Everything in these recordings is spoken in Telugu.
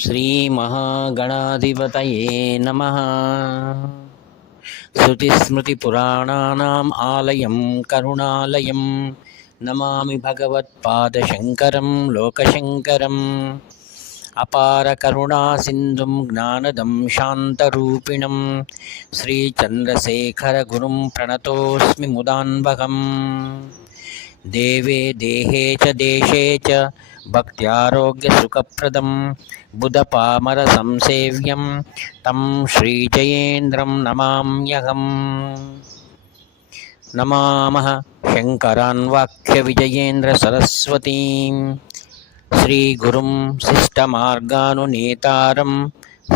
श्रीमहागणाधिपतये नमः। श्रुतिस्मृतिपुराणानाम् आलयं करुणालयं नमामि भगवत्पादशङ्करं लोकशङ्करम्। अपारकरुणासिन्धुं ज्ञानदं शान्तरूपिणं श्रीचन्द्रशेखरगुरुं प्रणतोऽस्मि मुदान्वहम्। देवे देहे च देशे च भक्त्यारोग्यसुखप्रदं बुधपामरसंसेव्यं तं श्रीजयेन्द्रं नमाम्यहम्। नमामः शङ्करान् वाक्यविजयेन्द्रसरस्वतीं श्रीगुरुं शिष्टमार्गानुनेतारं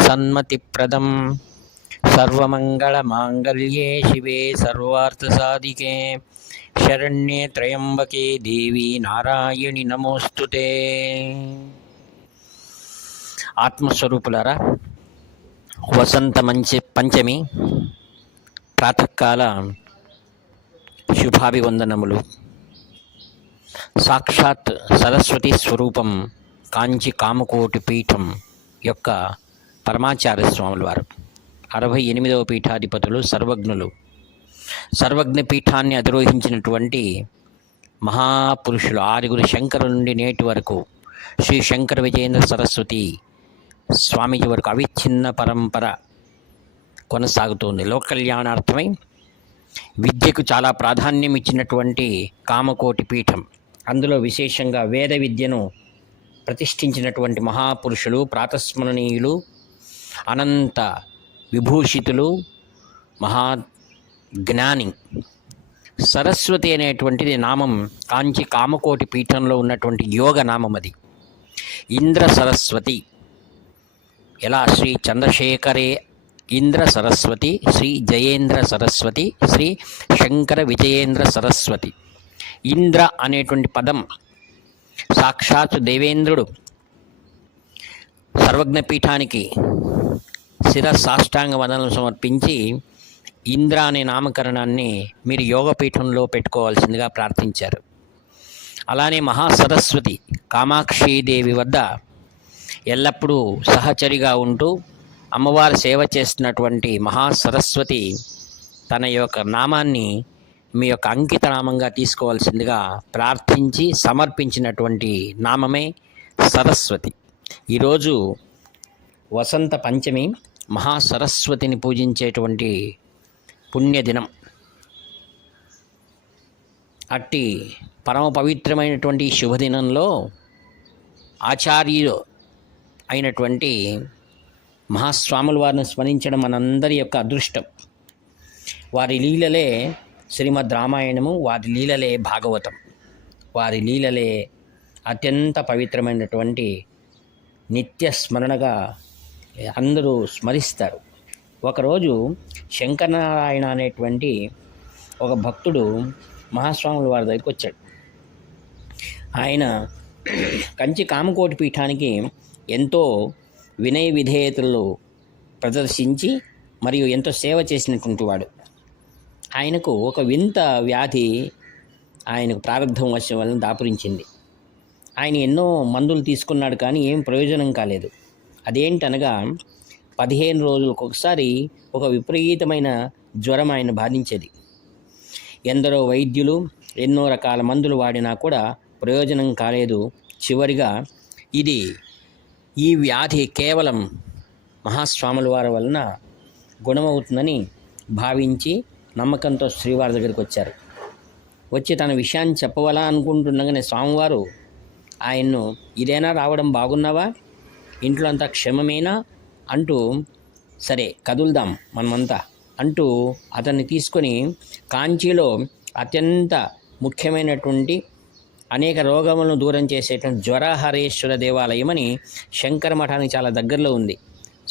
सन्मतिप्रदं सर्वमङ्गलमाङ्गल्ये शिवे सर्वार्थसाधिके शरण्ये त्र्यंबके देवी नारायणि नमोस्तुते। ఆత్మస్వరూపులారా, వసంత పంచమి ప్రాతకాల శుభాభివందనములు. సాక్షాత్ సరస్వతి స్వరూపం కాంచి కామకోటి పీఠం యొక్క పరమాచార్య స్వాముల వారు 68వ పీఠాధిపతులు, సర్వజ్ఞులు. సర్వజ్ఞ పీఠాన్ని అధిరోహించినటువంటి మహాపురుషులు 6 శంకరు నుండి నేటి వరకు శ్రీ శంకర విజయేంద్ర సరస్వతి స్వామీజీ వరకు అవిచ్ఛిన్న పరంపర కొనసాగుతుంది. లోక కళ్యాణార్థమై విద్యకు చాలా ప్రాధాన్యం ఇచ్చినటువంటి కామకోటి పీఠం, అందులో విశేషంగా వేద విద్యను ప్రతిష్ఠించినటువంటి మహాపురుషులు, ప్రాతస్మరణీయులు, అనంత విభూషితులు, మహా జ్ఞాని. సరస్వతి అనేటువంటిది నామం కాంచి కామకోటి పీఠంలో ఉన్నటువంటి యోగ నామం. అది ఇంద్ర సరస్వతి. ఎలా శ్రీ చంద్రశేఖరే ఇంద్ర సరస్వతి, శ్రీ జయేంద్ర సరస్వతి, శ్రీ శంకర విజయేంద్ర సరస్వతి. ఇంద్ర అనేటువంటి పదం సాక్షాత్ దేవేంద్రుడు సర్వజ్ఞ పీఠానికి శిరసాష్టాంగ వందనం సమర్పించి ఇంద్ర అనే నామకరణాన్ని మీరు యోగపీఠంలో పెట్టుకోవాల్సిందిగా ప్రార్థించారు. అలానే మహాసరస్వతి కామాక్షీదేవి వద్ద ఎల్లప్పుడూ సహచరిగా ఉంటూ అమ్మవారి సేవ చేస్తున్నటువంటి మహాసరస్వతి తన యొక్క నామాన్ని మీ యొక్క అంకిత నామంగా తీసుకోవాల్సిందిగా ప్రార్థించి సమర్పించినటువంటి నామమే సరస్వతి. ఈరోజు వసంత పంచమి, మహాసరస్వతిని పూజించేటువంటి పుణ్యదినం. అట్టి పరమ పవిత్రమైనటువంటి శుభదినంలో ఆచార్యులు అయినటువంటి మహాస్వాముల వారిని స్మరించడం మనందరి యొక్క అదృష్టం. వారి లీలలే శ్రీమద్ రామాయణము, వారి లీలలే భాగవతం, వారి లీలలే అత్యంత పవిత్రమైనటువంటి నిత్య స్మరణగా అందరూ స్మరిస్తారు. ఒకరోజు శంకరనారాయణ అనేటువంటి ఒక భక్తుడు మహాస్వాముల వారి దగ్గరికి వచ్చాడు. ఆయన కంచి కామకోటి పీఠానికి ఎంతో వినయ విధేయతలు ప్రదర్శించి మరియు ఎంతో సేవ చేసినటువంటి వాడు. ఆయనకు ఒక వింత వ్యాధి ఆయనకు ప్రారంధం వశం వలన దాపురించింది. ఆయన ఎన్నో మందులు తీసుకున్నాడు, కానీ ఏం ప్రయోజనం కాలేదు. అదేంటనగా 15 రోజులకు ఒకసారి ఒక విపరీతమైన జ్వరం ఆయన బాధించేది. ఎందరో వైద్యులు ఎన్నో రకాల మందులు వాడినా కూడా ప్రయోజనం కాలేదు. చివరిగా ఈ వ్యాధి కేవలం మహాస్వాముల వారి వలన గుణమవుతుందని భావించి నమ్మకంతో శ్రీవారి దగ్గరికి వచ్చారు. వచ్చి తన విషయాన్ని చెప్పవాలా అనుకుంటుండగానే స్వామివారు ఆయన్ను, ఇదేనా రావడం, బాగున్నావా, ఇంట్లో అంతా క్షేమమేనా అంటూ, సరే కదులుదాం మనమంతా అంటూ అతన్ని తీసుకొని కాంచీలో అత్యంత ముఖ్యమైనటువంటి అనేక రోగములను దూరం చేసేటువంటి జ్వరహరేశ్వర దేవాలయం అని శంకర మఠానికి చాలా దగ్గరలో ఉంది.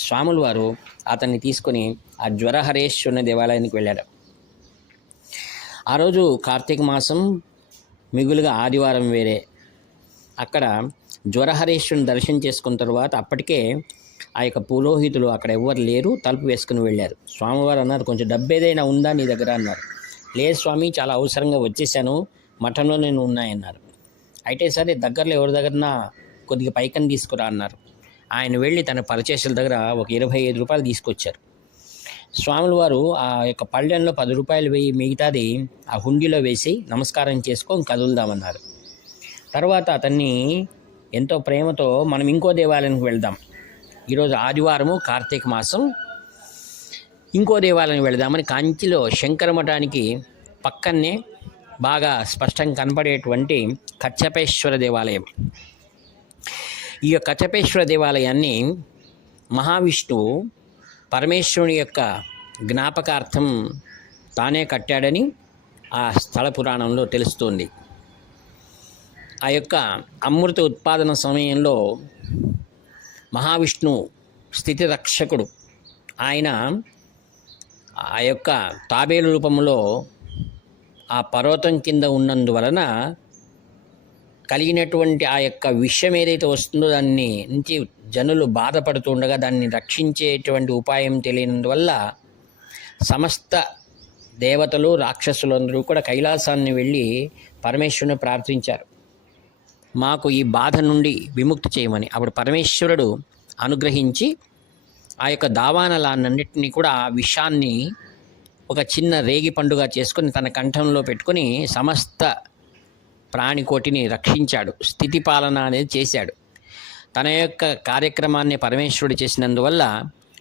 స్వాముల వారు అతన్ని తీసుకొని ఆ జ్వరహరేశ్వర దేవాలయానికి వెళ్ళాడు. ఆ రోజు కార్తీక మాసం, మిగులుగా ఆదివారం వేరే. అక్కడ జ్వరహరేశ్వరుని దర్శనం చేసుకున్న తర్వాత అప్పటికే ఆ యొక్క పురోహితులు అక్కడ ఎవ్వరు లేరు, తలుపు వేసుకుని వెళ్ళారు. స్వామివారు అన్నారు, కొంచెం డబ్బు ఏదైనా ఉందా నీ దగ్గర అన్నారు. లేదు స్వామి, చాలా అవసరంగా వచ్చేసాను, మఠంలో నేను ఉన్నాయన్నారు. అయితే సరే దగ్గరలో ఎవరి దగ్గరన్నా కొద్దిగా పైకని తీసుకురా అన్నారు. ఆయన వెళ్ళి తన పరిచేసుల దగ్గర ఒక 25 రూపాయలు తీసుకొచ్చారు. స్వాముల వారు ఆ యొక్క పళ్ళెంలో 10 రూపాయలు వేయి, మిగతాది ఆ హుండీలో వేసి నమస్కారం చేసుకొని కదులుదామన్నారు. తర్వాత అతన్ని ఎంతో ప్రేమతో మనం ఇంకో దేవాలయానికి వెళ్దాం, ఈరోజు ఆదివారము కార్తీక మాసం, ఇంకో దేవాలయానికి వెళదామని కాంచిలో శంకర మఠానికి పక్కనే బాగా స్పష్టంగా కనపడేటువంటి కచ్చపేశ్వర దేవాలయం. ఈ కచ్చపేశ్వర దేవాలయాన్ని మహావిష్ణువు పరమేశ్వరుని యొక్క జ్ఞాపకార్థం తానే కట్టాడని ఆ స్థల పురాణంలో తెలుస్తుంది. ఆ యొక్క అమృత ఉత్పాదన సమయంలో మహావిష్ణువు స్థితి రక్షకుడు, ఆయన ఆ యొక్క తాబేలు రూపంలో ఆ పర్వతం కింద ఉన్నందువలన కలిగినటువంటి ఆ యొక్క విషయం ఏదైతే వస్తుందో దాన్ని నుంచి జనులు బాధపడుతుండగా దాన్ని రక్షించేటువంటి ఉపాయం తెలియనందువల్ల సమస్త దేవతలు రాక్షసులందరూ కూడా కైలాసాన్ని వెళ్ళి పరమేశ్వరుని ప్రార్థించారు, మాకు ఈ బాధ నుండి విముక్తి చేయమని. అప్పుడు పరమేశ్వరుడు అనుగ్రహించి ఆ యొక్క దావానలాన్నింటినీ కూడా ఆ విషాన్ని ఒక చిన్న రేగి పండుగ చేసుకొని తన కంఠంలో పెట్టుకొని సమస్త ప్రాణికోటిని రక్షించాడు, స్థితి పాలన అనేది చేశాడు. తన యొక్క కార్యక్రమాన్ని పరమేశ్వరుడు చేసినందువల్ల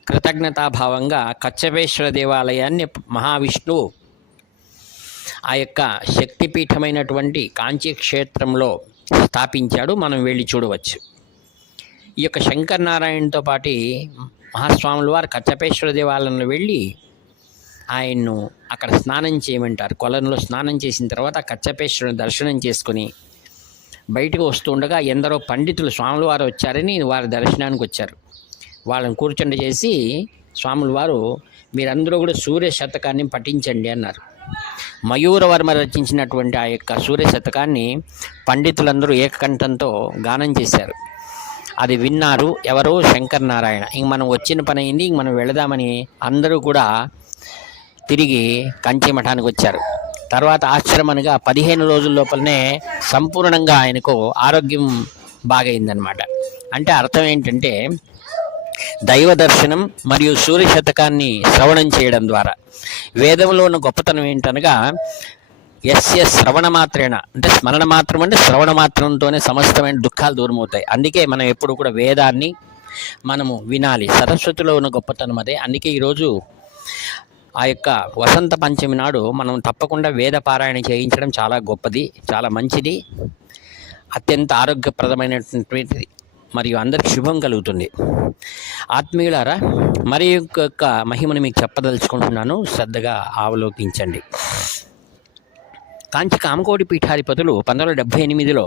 కృతజ్ఞతాభావంగా కచ్చపేశ్వర దేవాలయాన్ని మహావిష్ణువు ఆ యొక్క శక్తిపీఠమైనటువంటి కాంచీ క్షేత్రంలో స్థాపించాడు. మనం వెళ్ళి చూడవచ్చు. ఈ యొక్క శంకరనారాయణతో పాటు మహాస్వాముల వారు కచ్చపేశ్వర దేవాలయంలో వెళ్ళి ఆయన్ను అక్కడ స్నానం చేయమంటారు. కొలంలో స్నానం చేసిన తర్వాత కచ్చపేశ్వరుని దర్శనం చేసుకుని బయటకు వస్తుండగా ఎందరో పండితులు స్వాముల వారు వచ్చారని వారి దర్శనానికి వచ్చారు. వాళ్ళని కూర్చుండ చేసి స్వాముల వారు, మీరందరూ కూడా సూర్య శతకాన్ని పఠించండి అన్నారు. మయూరవర్మ రచించినటువంటి ఆ యొక్క సూర్య శతకాన్ని పండితులందరూ ఏకకంఠంతో గానం చేశారు. అది విన్నారు ఎవరు? శంకరనారాయణ. ఇంక మనం వచ్చిన పని అయింది, ఇంక మనం వెళదామని అందరూ కూడా తిరిగి కంచి మఠానికి వచ్చారు. తర్వాత ఆశ్రమనిగా 15 రోజుల లోపలనే సంపూర్ణంగా ఆయనకు ఆరోగ్యం బాగైందనమాట. అంటే అర్థం ఏంటంటే దైవ దర్శనం మరియు సూర్య శతకాన్ని శ్రవణం చేయడం ద్వారా వేదంలో ఉన్న గొప్పతనం ఏంటనగా ఎస్య శ్రవణ మాత్రేణ, అంటే స్మరణ మాత్రం అంటే శ్రవణ మాత్రంతోనే సమస్తమైన దుఃఖాలు దూరమవుతాయి. అందుకే మనం ఎప్పుడు కూడా వేదాన్ని మనము వినాలి. సరస్వతిలో ఉన్న గొప్పతనం అదే. అందుకే ఈరోజు ఆ యొక్క వసంత పంచమి నాడు మనం తప్పకుండా వేద పారాయణ చేయించడం చాలా గొప్పది, చాలా మంచిది, అత్యంత ఆరోగ్యప్రదమైనటువంటిది మరియు అందరికి శుభం కలుగుతుంది. ఆత్మీయులారా, మరి యొక్క మహిమను మీకు చెప్పదలుచుకుంటున్నాను, శ్రద్ధగా అవలోకించండి. కాంచి కామకోటి పీఠాధిపతులు 1978లో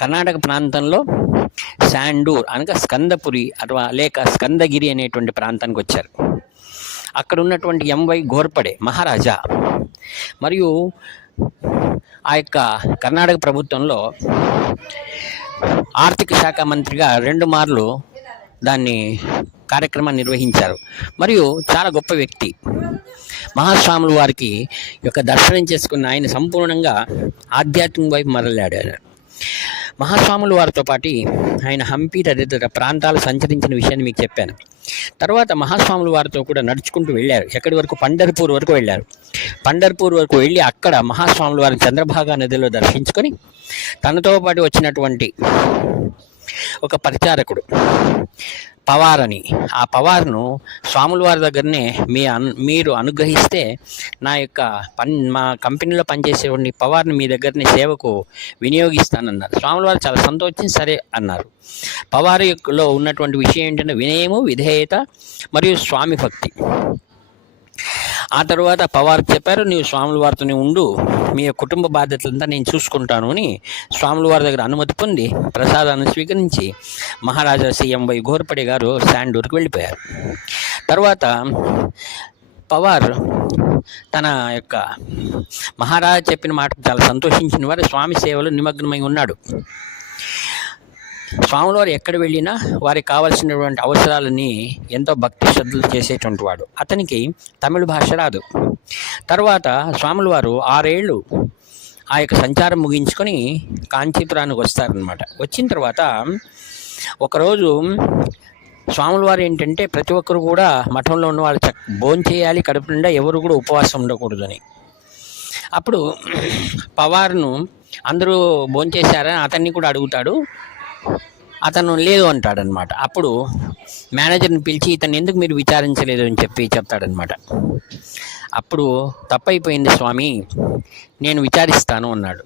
కర్ణాటక ప్రాంతంలో శాండూర్ అనగా స్కందపురి అథవా లేక స్కందగిరి అనేటువంటి ప్రాంతానికి వచ్చారు. అక్కడ ఉన్నటువంటి ఎంవై ఘోర్పడే మహారాజా మరియు ఆ యొక్క కర్ణాటక ప్రభుత్వంలో ఆర్థిక శాఖ మంత్రిగా 2 మార్లు దాన్ని కార్యక్రమాన్ని నిర్వహించారు. మరియు చాలా గొప్ప వ్యక్తి. మహాస్వాముల వారికి యొక్క దర్శనం చేసుకున్న ఆయన సంపూర్ణంగా ఆధ్యాత్మిక వైపు మరలాడారు. మహాస్వాముల వారితో పాటు ఆయన హంపి తదితర ప్రాంతాలు సంచరించిన విషయాన్ని మీకు చెప్పాను. తర్వాత మహాస్వాముల వారితో కూడా నడుచుకుంటూ వెళ్ళారు. ఎక్కడి వరకు? పండర్పూర్ వరకు వెళ్ళారు. పండర్పూర్ వరకు వెళ్ళి అక్కడ మహాస్వాముల వారిని చంద్రభాగా నదిలో దర్శించుకొని తనతో పాటు వచ్చినటువంటి ఒక పరిచారకుడు పవారని, ఆ పవార్ను స్వాముల వారి దగ్గరనే మీరు అనుగ్రహిస్తే నా యొక్క మా కంపెనీలో పనిచేసేవాడిని పవార్ని మీ దగ్గరనే సేవకు వినియోగిస్తానన్నారు. స్వాముల వారు చాలా సంతోషించి సరే అన్నారు. పవారులో ఉన్నటువంటి విషయం ఏంటంటే వినయము, విధేయత మరియు స్వామి భక్తి. ఆ తర్వాత పవార్ చెప్పారు, నీవు స్వాముల వారితోనే ఉండు, మీ కుటుంబ బాధ్యతలంతా నేను చూసుకుంటాను అని స్వాముల వారి దగ్గర అనుమతి పొంది ప్రసాదాన్ని స్వీకరించి మహారాజా ఎంవై ఘోర్పడే గారు శాండూర్కి వెళ్ళిపోయారు. తర్వాత పవార్ తన యొక్క మహారాజా చెప్పిన మాట చాలా సంతోషించిన వారు స్వామి సేవలో నిమగ్నమై ఉన్నాడు. స్వాముల వారు ఎక్కడ వెళ్ళినా వారికి కావాల్సినటువంటి అవసరాలని ఎంతో భక్తి శ్రద్ధలు చేసేటువంటి వాడు. అతనికి తమిళ భాష రాదు. తర్వాత స్వాముల వారు 6 ఏళ్ళు ఆ యొక్క సంచారం ముగించుకొని కాంచీపురానికి వస్తారనమాట. వచ్చిన తర్వాత ఒకరోజు స్వాముల వారు ఏంటంటే ప్రతి ఒక్కరు కూడా మఠంలో ఉన్న వాళ్ళు భోజనం చేయాలి, కడుపు నిండా ఎవరు కూడా ఉపవాసం ఉండకూడదని. అప్పుడు పవార్ను అందరూ భోంచేశారని అతన్ని కూడా అడుగుతాడు. అతను లేదు అంటాడనమాట. అప్పుడు మేనేజర్ని పిలిచి ఇతను ఎందుకు మీరు విచారించలేదు అని చెప్తాడనమాట. అప్పుడు తప్పైపోయింది స్వామి, నేను విచారిస్తాను అన్నాడు.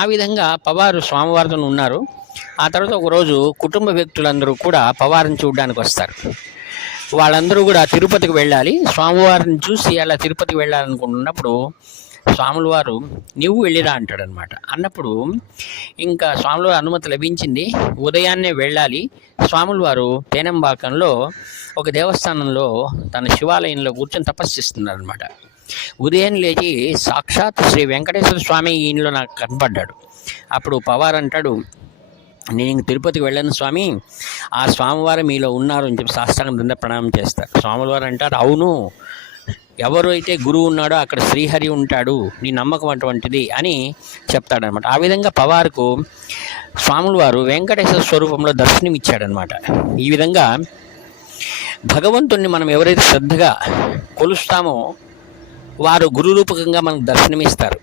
ఆ విధంగా పవారు స్వామివారితో ఉన్నారు. ఆ తర్వాత ఒకరోజు కుటుంబ వ్యక్తులందరూ కూడా పవారిని చూడడానికి వస్తారు. వాళ్ళందరూ కూడా తిరుపతికి వెళ్ళాలి, స్వామివారిని చూసి అలా తిరుపతికి వెళ్ళాలనుకుంటున్నప్పుడు స్వాముల వారు నువ్వు వెళ్ళిరా అంటాడనమాట. అన్నప్పుడు ఇంకా స్వాముల వారు అనుమతి లభించింది, ఉదయాన్నే వెళ్ళాలి. స్వాముల వారు తేనంబాకంలో ఒక దేవస్థానంలో తన శివాలయంలో కూర్చొని తపస్సిస్తున్నారనమాట. ఉదయం లేచి సాక్షాత్ శ్రీ వెంకటేశ్వర స్వామి ఈయనలో నాకు కనపడ్డాడు. అప్పుడు పవార్ అంటాడు, నేను ఇంక తిరుపతికి వెళ్ళను స్వామి, ఆ స్వామివారు మీలో ఉన్నారు అని చెప్పి సాష్టాంగ దండ ప్రణామం చేస్తారు. స్వాముల వారు అంటారు, అవును, ఎవరు అయితే గురువు ఉన్నాడో అక్కడ శ్రీహరి ఉంటాడు, నీ నమ్మకం అటువంటిది అని చెప్తాడనమాట. ఆ విధంగా పవార్కు స్వాముల వారు వెంకటేశ్వర స్వరూపంలో దర్శనం ఇచ్చాడనమాట. ఈ విధంగా భగవంతుణ్ణి మనం ఎవరైతే శ్రద్ధగా కొలుస్తామో వారు గురు రూపకంగా మనకు దర్శనమిస్తారు.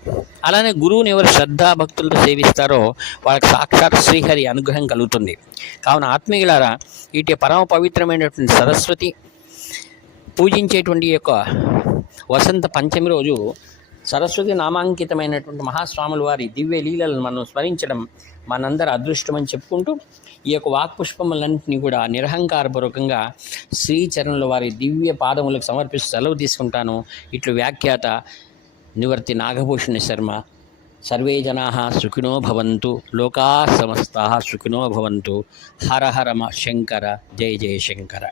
అలానే గురువుని ఎవరు శ్రద్ధాభక్తులతో సేవిస్తారో వాళ్ళకి సాక్షాత్ శ్రీహరి అనుగ్రహం కలుగుతుంది. కావున ఆత్మీయులారా, ఇటు పరమ పవిత్రమైనటువంటి సరస్వతి పూజించేటువంటి యొక్క వసంత పంచమి రోజు సరస్వతి నామాంకితమైనటువంటి మహాస్వాముల వారి దివ్య లీలలను మనం స్మరించడం మనందరి అదృష్టమని చెప్పుకుంటూ ఈ యొక్క వాక్పుష్పములన్నింటినీ కూడా నిరహంకారపూర్వకంగా శ్రీచరణుల వారి దివ్య పాదములకు సమర్పిస్తూ సెలవు తీసుకుంటాను. ఇట్లు వ్యాఖ్యాత నివర్తి నాగభూషణ శర్మ. సర్వే జనాః సుఖినో భవంతు, లోకాః సమస్తాః సుఖినో భవంతు. హర హర శంకర, జయ జయ శంకర.